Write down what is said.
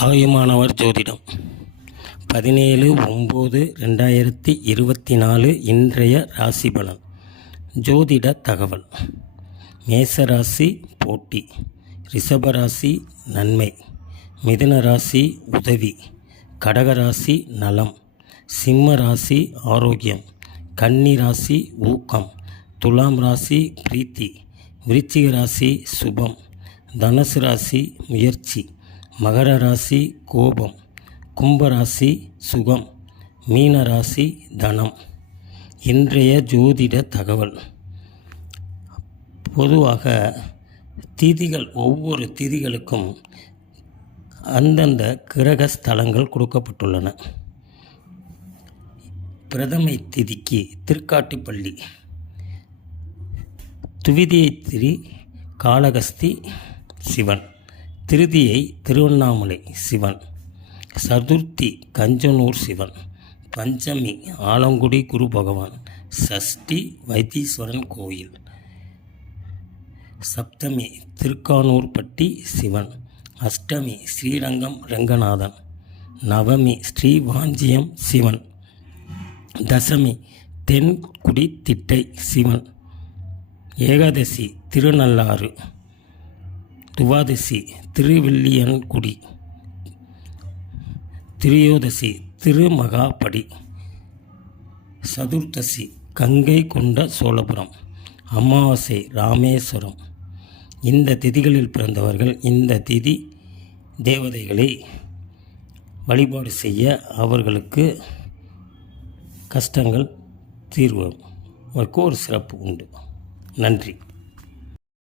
தாயுமானவர் ஜோதிடம். பதினேழு ஒம்பது ரெண்டாயிரத்தி இருபத்தி நாலு இன்றைய ராசி பலன். ஜோதிட தகவல். மேசராசி போட்டி. ரிஷபராசி நன்மை. மிதுன ராசி உதவி. கடகராசி நலம். சிம்ம ராசி ஆரோக்கியம். கன்னி ராசி ஊக்கம். துலாம் ராசி பிரீத்தி. விருச்சிக ராசி சுபம். தனுசு ராசி முயற்சி. மகர ராசி கோபம் கும்பராசி சுகம் மீன ராசி தனம். இன்றைய ஜோதிட தகவல். பொதுவாக திதிகள் ஒவ்வொரு திதிகளுக்கும் அந்தந்த கிரக ஸ்தலங்கள் கொடுக்கப்பட்டுள்ளன. பிரதமை திதிக்கு திருக்காட்டுப்பள்ளி துவிதியை திரி காளகஸ்தி சிவன். திருதியை திருவண்ணாமலை சிவன் சதுர்த்தி கஞ்சனூர் சிவன் பஞ்சமி ஆலங்குடி குரு பகவான் சஷ்டி வைத்தீஸ்வரன் கோயில் சப்தமி திருக்கானூர்பட்டி சிவன் அஷ்டமி ஸ்ரீரங்கம் ரங்கநாதன் நவமி ஸ்ரீவாஞ்சியம் சிவன் தசமி தென்குடி திட்டை சிவன் ஏகாதசி திருநள்ளாறு துவாதசி திருவில்லியன்குடி திரியோதசி திருமகாபடி. சதுர்த்தசி கங்கை கொண்ட சோழபுரம். அமாவாசை ராமேஸ்வரம். இந்த திதிகளில் பிறந்தவர்கள் இந்த திதி தேவதைகளை வழிபாடு செய்ய அவர்களுக்கு கஷ்டங்கள் தீர்வு. ஒரு சிறப்பு உண்டு. நன்றி.